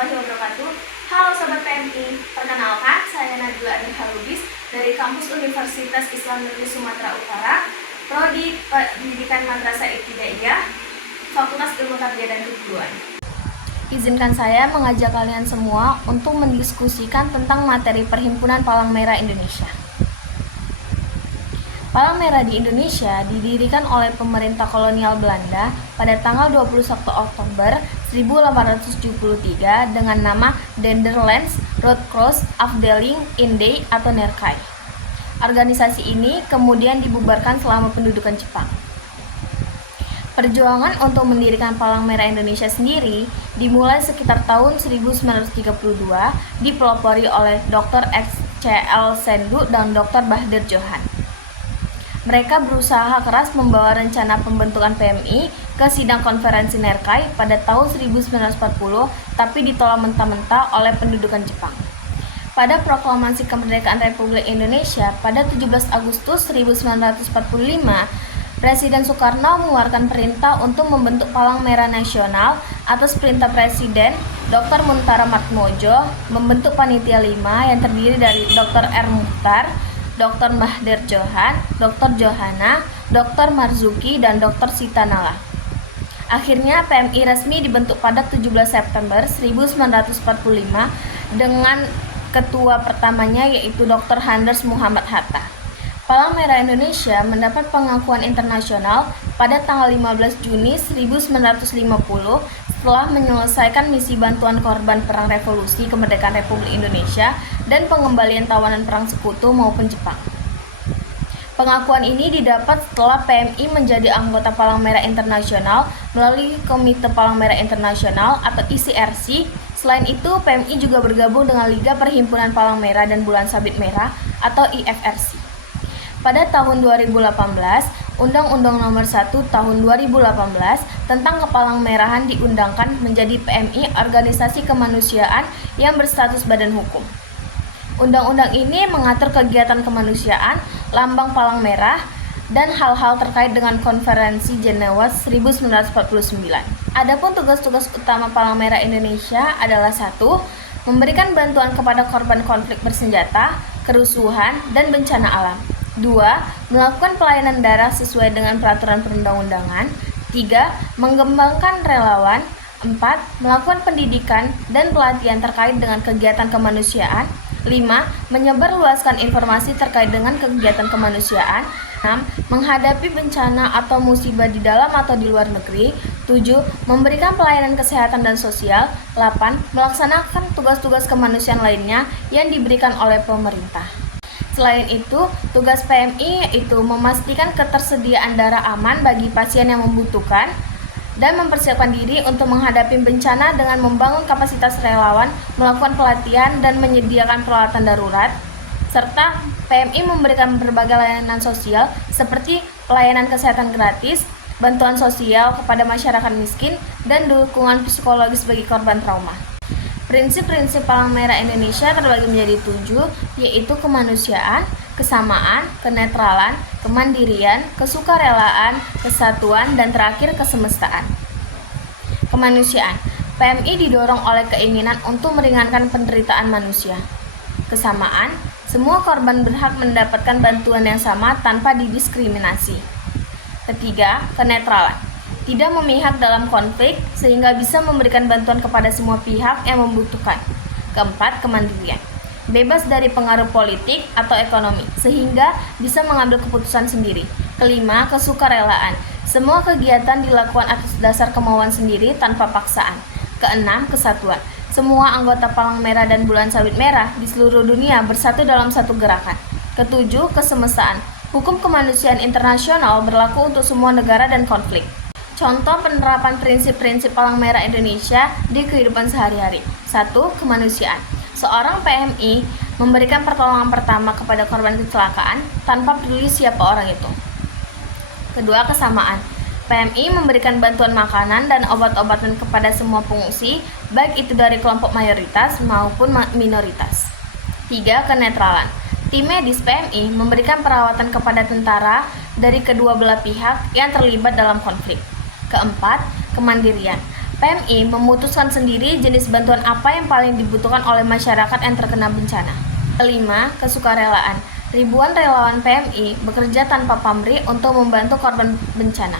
warahmatullahi wabarakatuh. Halo Sobat PMI, perkenalkan saya Najwa Halubis dari Kampus Universitas Islam Negeri Sumatera Utara, Prodi Pendidikan Madrasah Ibtidaiyah, Fakultas Ilmu Tarbiyah dan Keguruan. Izinkan saya mengajak kalian semua untuk mendiskusikan tentang materi Perhimpunan Palang Merah Indonesia. Palang Merah di Indonesia didirikan oleh pemerintah kolonial Belanda pada tanggal 21 Oktober 1873 dengan nama Nederlands Rode Cross Afdeling Inde atau NERKAI. Organisasi ini kemudian dibubarkan selama pendudukan Jepang. Perjuangan untuk mendirikan Palang Merah Indonesia sendiri dimulai sekitar tahun 1932, dipelopori oleh Dr. X.C.L. Sendu dan Dr. Bahadur Johan. Mereka berusaha keras membawa rencana pembentukan PMI ke sidang konferensi NERKAI pada tahun 1940, tapi ditolak mentah-mentah oleh pendudukan Jepang. Pada proklamasi kemerdekaan Republik Indonesia pada 17 Agustus 1945, Presiden Soekarno mengeluarkan perintah untuk membentuk Palang Merah Nasional atas perintah Presiden Dr. Muntara Matmojo, membentuk Panitia 5 yang terdiri dari Dr. R. Mukhtar, Dr. Bahadur Johan, Dr. Johana, Dr. Marzuki, dan Dr. Sita Nala. Akhirnya PMI resmi dibentuk pada 17 September 1945 dengan ketua pertamanya yaitu Dr. Handers Muhammad Hatta. Palang Merah Indonesia mendapat pengakuan internasional pada tanggal 15 Juni 1950 setelah menyelesaikan misi bantuan korban Perang Revolusi Kemerdekaan Republik Indonesia dan pengembalian tawanan Perang Sekutu maupun Jepang. Pengakuan ini didapat setelah PMI menjadi anggota Palang Merah Internasional melalui Komite Palang Merah Internasional atau ICRC. Selain itu, PMI juga bergabung dengan Liga Perhimpunan Palang Merah dan Bulan Sabit Merah atau IFRC. Pada tahun 2018, Undang-Undang Nomor 1 Tahun 2018 tentang Kepalang Merahan diundangkan menjadi PMI organisasi kemanusiaan yang berstatus badan hukum. Undang-undang ini mengatur kegiatan kemanusiaan, lambang palang merah, dan hal-hal terkait dengan Konferensi Jenewa 1949. Adapun tugas-tugas utama Palang Merah Indonesia adalah 1. Memberikan bantuan kepada korban konflik bersenjata, kerusuhan, dan bencana alam. 2. Melakukan pelayanan darat sesuai dengan peraturan perundang-undangan. 3. Mengembangkan relawan. 4. Melakukan pendidikan dan pelatihan terkait dengan kegiatan kemanusiaan. 5. Menyebarluaskan informasi terkait dengan kegiatan kemanusiaan. 6. Menghadapi bencana atau musibah di dalam atau di luar negeri. 7. Memberikan pelayanan kesehatan dan sosial. 8. Melaksanakan tugas-tugas kemanusiaan lainnya yang diberikan oleh pemerintah. Selain itu, tugas PMI yaitu memastikan ketersediaan darah aman bagi pasien yang membutuhkan dan mempersiapkan diri untuk menghadapi bencana dengan membangun kapasitas relawan, melakukan pelatihan, dan menyediakan peralatan darurat, serta PMI memberikan berbagai layanan sosial seperti pelayanan kesehatan gratis, bantuan sosial kepada masyarakat miskin, dan dukungan psikologis bagi korban trauma. Prinsip-prinsip Palang Merah Indonesia terbagi menjadi 7, yaitu kemanusiaan, kesamaan, kenetralan, kemandirian, kesukarelaan, kesatuan, dan terakhir kesemestaan. Kemanusiaan. PMI didorong oleh keinginan untuk meringankan penderitaan manusia. Kesamaan. Semua korban berhak mendapatkan bantuan yang sama tanpa didiskriminasi. Ketiga, kenetralan. Tidak memihak dalam konflik sehingga bisa memberikan bantuan kepada semua pihak yang membutuhkan. Keempat, kemandirian. Bebas dari pengaruh politik atau ekonomi sehingga bisa mengambil keputusan sendiri. Kelima, kesukarelaan. Semua kegiatan dilakukan atas dasar kemauan sendiri tanpa paksaan. Keenam, kesatuan. Semua anggota Palang Merah dan Bulan Sabit Merah di seluruh dunia bersatu dalam satu gerakan. Ketujuh, kesemestaan. Hukum kemanusiaan internasional berlaku untuk semua negara dan konflik. Contoh penerapan prinsip-prinsip Palang Merah Indonesia di kehidupan sehari-hari. 1. Kemanusiaan. Seorang PMI memberikan pertolongan pertama kepada korban kecelakaan tanpa peduli siapa orang itu. Kedua, kesamaan. PMI memberikan bantuan makanan dan obat-obatan kepada semua pengungsi, baik itu dari kelompok mayoritas maupun minoritas. 3. Kenetralan. Tim medis PMI memberikan perawatan kepada tentara dari kedua belah pihak yang terlibat dalam konflik. Keempat, kemandirian. PMI memutuskan sendiri jenis bantuan apa yang paling dibutuhkan oleh masyarakat yang terkena bencana. Kelima, kesukarelaan. Ribuan relawan PMI bekerja tanpa pamrih untuk membantu korban bencana.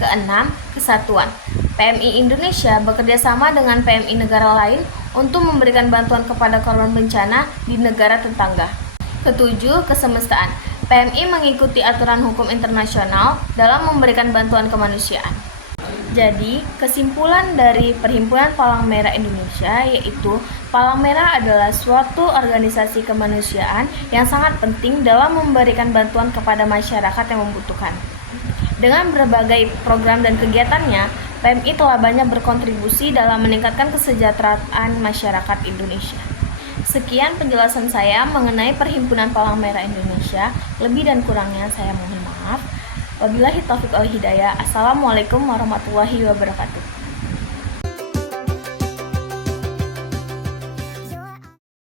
Keenam, kesatuan. PMI Indonesia bekerja sama dengan PMI negara lain untuk memberikan bantuan kepada korban bencana di negara tetangga. Ketujuh, kesemestaan. PMI mengikuti aturan hukum internasional dalam memberikan bantuan kemanusiaan. Jadi, kesimpulan dari Perhimpunan Palang Merah Indonesia yaitu Palang Merah adalah suatu organisasi kemanusiaan yang sangat penting dalam memberikan bantuan kepada masyarakat yang membutuhkan. Dengan berbagai program dan kegiatannya, PMI telah banyak berkontribusi dalam meningkatkan kesejahteraan masyarakat Indonesia. Sekian penjelasan saya mengenai Perhimpunan Palang Merah Indonesia. Lebih dan kurangnya saya mohon maaf. Wabillahi taufiq wal hidayah. Assalamualaikum warahmatullahi wabarakatuh.